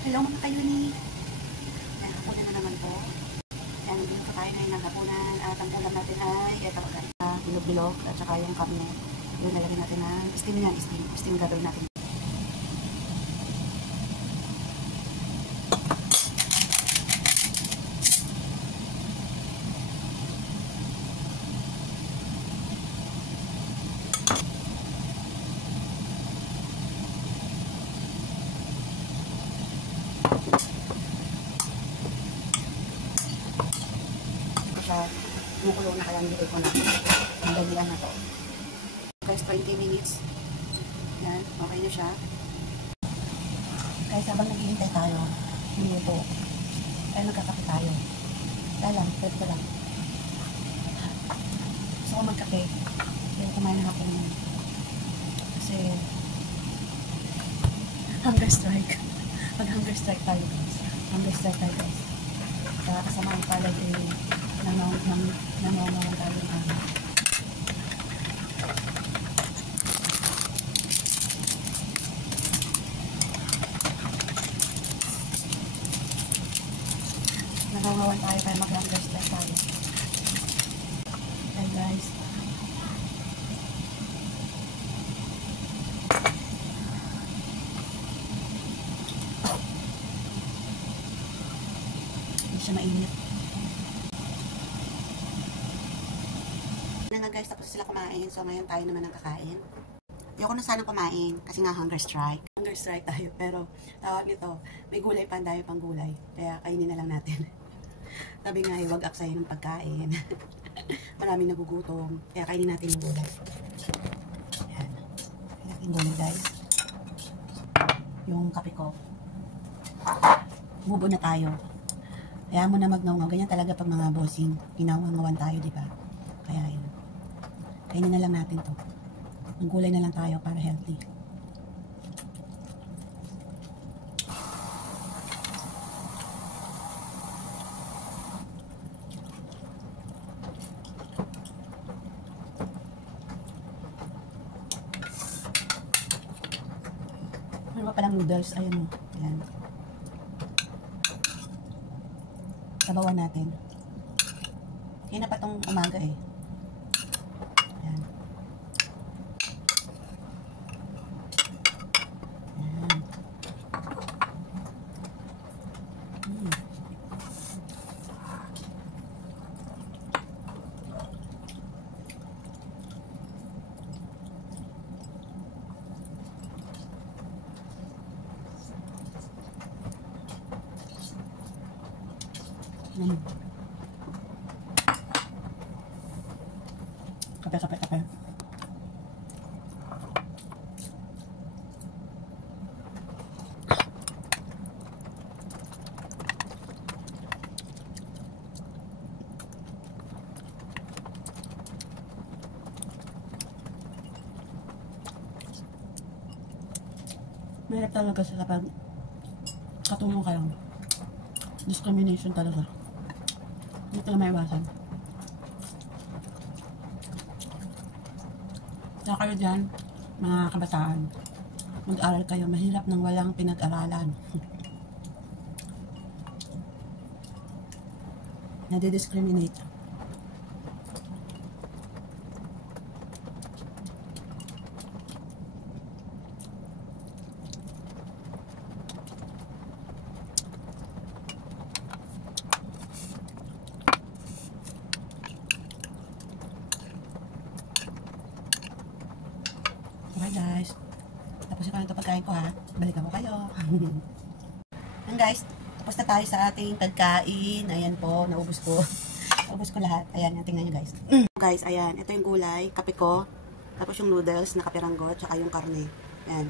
Hello mga kayuni. Ayan, hapunan na naman po. Ayan, nandito po tayo ngayon ng hapunan. At ang ulam natin ay ito agad. Bilog-bilog at saka yung karne. Yung nalagyan natin ng steam yan. Steam gagawin natin. Kumukulo na kaya nilagay ko na ang dalian na to. Guys, 20 minutes. Yan, okay na siya. Guys, habang naghihintay tayo, minuto, ay nagkakape tayo. Kaya lang, pwede ko lang. Gusto ko magkape. Pero kumain na ako nun. Kasi, hunger strike. Pag-hunger strike tayo, guys. Hunger strike tayo, guys. Kaya kasama ang palad nanongawan tayo ng ano. Nanongawan tayo kaya mag-hunger strike tayo. Okay guys. Hindi siya mainit. Na nga guys, tapos sila kumain. So ngayon tayo naman ang kakain. Ayoko na sana kumain kasi nga hunger strike. Hunger strike tayo, pero tawag nito, may gulay pa, dahil pang gulay. Kaya kainin na lang natin. Sabi nga, huwag aksayin ng pagkain. Maraming nagugutom. Kaya kainin natin yung gulay. Ayan. Kainin natin gulay guys. Yung kape ko. Mubo na tayo. Kaya mo na magnaw-ngaw. Ganyan talaga pag mga bossing. Ginawa-ngawan tayo, di ba? Kaya yun. Kainin na lang natin to. Ang gulay na lang tayo para healthy. Ano pa palang noodles? Ayan o. Ayan. Sabawan natin. Kaya na pa tong umaga eh. Ayan. Ayan. Kape. Mahirap talaga sa kapag katulong kayo. Discrimination talaga. Hindi talaga maiwasan. Kaya kayo dyan, mga kabataan, mag-aral kayo. Mahirap nang walang pinag-aralan. Nadi-discriminate. Okay guys, tapos ko na ito pagkain ko ha. Balikan ko kayo. Yan guys, tapos na tayo sa ating pagkain. Ayan po, naubos ko. Naubos ko lahat. Ayan, tingnan nyo guys. Guys, ayan, ito yung gulay, kape ko, tapos yung noodles na kaperanggot, tsaka yung karne. Ayan.